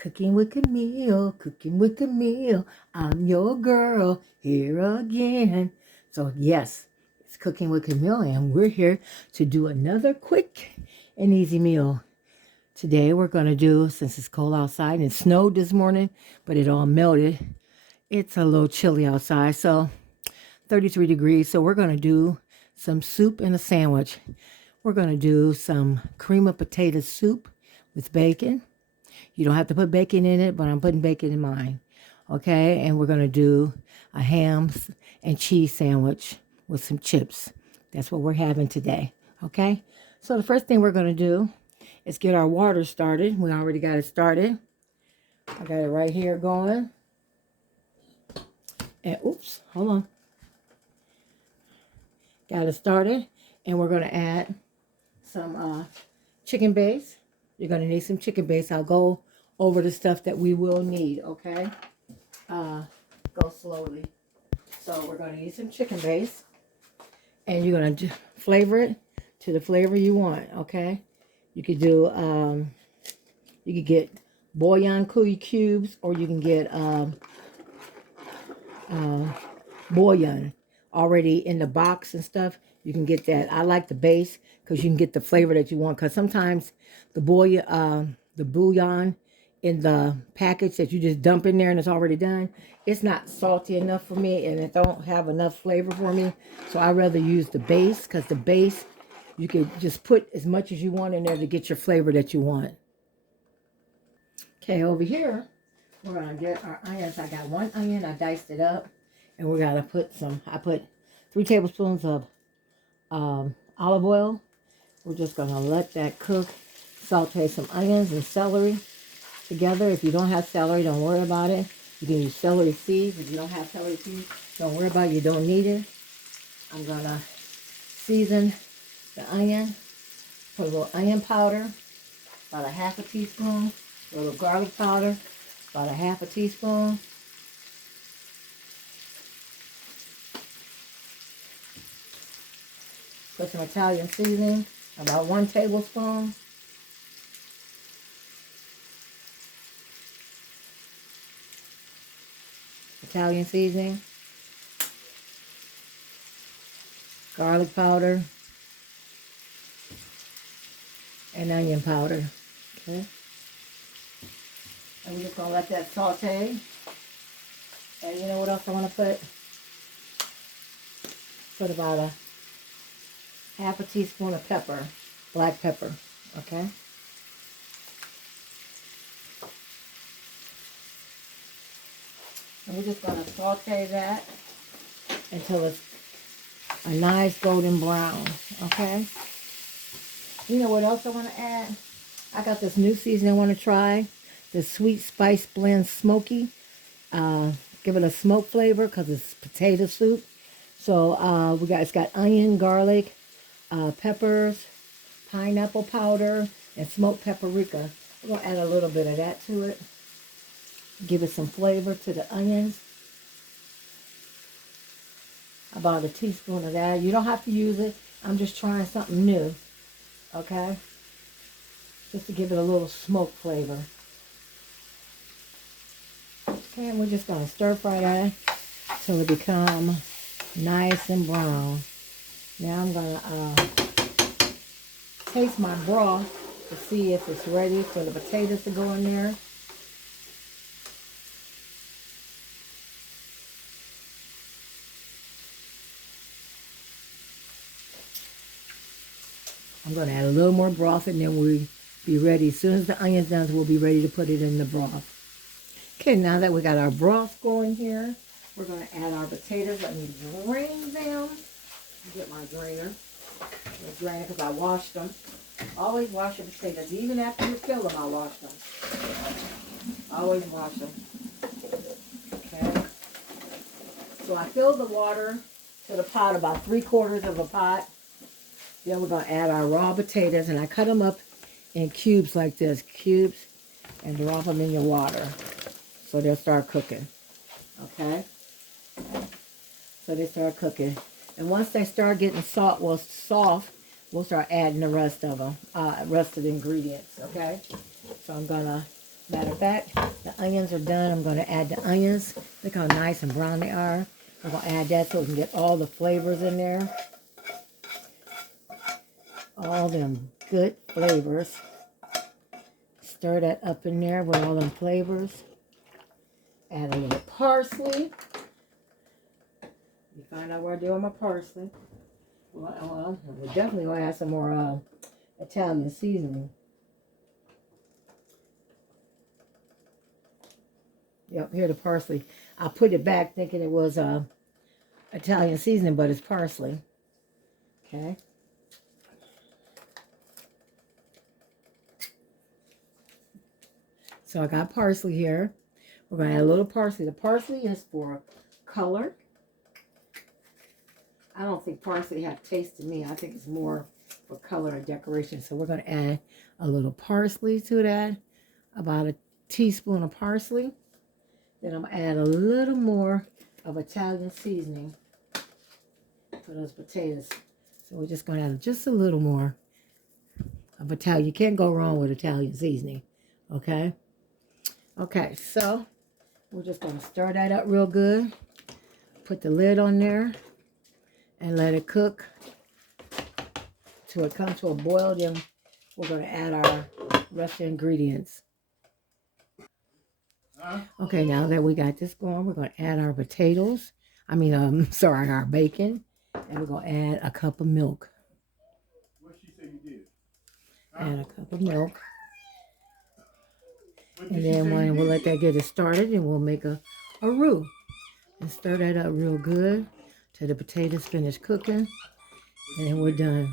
Cooking with Camille, cooking with Camille. I'm your girl here again. So, yes, it's Cooking with Camille, and we're here to do another quick and easy meal. Today, we're going to do, since it's cold outside and it snowed this morning, but it all melted, it's a little chilly outside, so 33 degrees. So, we're going to do some soup and a sandwich. We're going to do some cream of potato soup with bacon. You don't have to put bacon in it, but I'm putting bacon in mine. Okay, and we're going to do a ham and cheese sandwich with some chips. That's what we're having today. Okay, so the first thing we're going to do is get our water started. We already got it started. I got it right here going. And oops, hold on. Got it started. And we're going to add some chicken base. You're going to need some chicken base. I'll go over the stuff that we will need, okay? Go slowly. So we're going to need some chicken base. And you're going to flavor it to the flavor you want, okay? You could do, you could get bouillon cubes, or you can get bouillon already in the box and stuff. You can get that. I like the base because you can get the flavor that you want. Because sometimes the bouillon in the package that you just dump in there and it's already done, it's not salty enough for me and it don't have enough flavor for me. So I rather use the base, because the base, you could just put as much as you want in there to get your flavor that you want. Okay, over here, we're going to get our onions. I got one onion. I diced it up. And we're going to put some, I put 3 tablespoons of olive oil. We're just going to let that cook. Saute some onions and celery together. If you don't have celery, don't worry about it. You can use celery seeds. If you don't have celery seeds, don't worry about it. You don't need it. I'm going to season the onion. Put a little onion powder, about a half a teaspoon. A little garlic powder, about a half a teaspoon. Put some Italian seasoning, about 1 tablespoon. Italian seasoning. Garlic powder. And onion powder. Okay. And we're just going to let that saute. And you know what else I want to put? Put about a half a teaspoon of pepper. Black pepper. Okay. And we're just going to saute that until it's a nice golden brown. Okay. You know what else I want to add? I got this new seasoning I want to try. The Sweet Spice Blend Smoky. Give it a smoke flavor because it's potato soup. So it's got onion, garlic, peppers, pineapple powder, and smoked paprika. We're going to add a little bit of that to it. Give it some flavor to the onions. About a teaspoon of that. You don't have to use it. I'm just trying something new. Okay? Just to give it a little smoke flavor. Okay, and we're just going to stir fry that until it becomes nice and brown. Now I'm going to taste my broth to see if it's ready for the potatoes to go in there. I'm going to add a little more broth and then we'll be ready. As soon as the onion's done, we'll be ready to put it in the broth. Okay, now that we got our broth going here, we're going to add our potatoes. Let me drain them. Get my drainer. Because I washed them. Always wash your potatoes. Even after you kill them, I wash them. Always wash them. Okay. So I filled the water to the pot, about 3/4 of a pot. Then we're going to add our raw potatoes, and I cut them up in cubes like this. Cubes, and drop them in your water. So they'll start cooking. Okay? So they start cooking. And once they start getting soft, we'll start adding the rest of them, rest of the ingredients, okay? So I'm going to Matter of fact, the onions are done. I'm going to add the onions. Look how nice and brown they are. I'm going to add that so we can get all the flavors in there. All them good flavors. Stir that up in there with all them flavors. Add a little parsley. You find out where I do with my parsley. Well, we're definitely going to add some more Italian seasoning. Yep, here the parsley. I put it back thinking it was Italian seasoning, but it's parsley. Okay. So I got parsley here. We're going to add a little parsley. The parsley is for color. I don't think parsley have taste to me. I think it's more for color and decoration. So we're going to add a little parsley to that. About a teaspoon of parsley. Then I'm going to add a little more of Italian seasoning for those potatoes. So we're just going to add just a little more of Italian. You can't go wrong with Italian seasoning. Okay? Okay, so we're just going to stir that up real good. Put the lid on there and let it cook till it comes to a boil. Then we're going to add our rest of the ingredients. Okay, now that we got this going, we're going to add our potatoes. Sorry, our bacon. And we're going to add a cup of milk. What she say you did? Add a cup of milk. And then we'll let that get it started, and we'll make a roux. And stir that up real good till the potatoes finish cooking. And then we're done.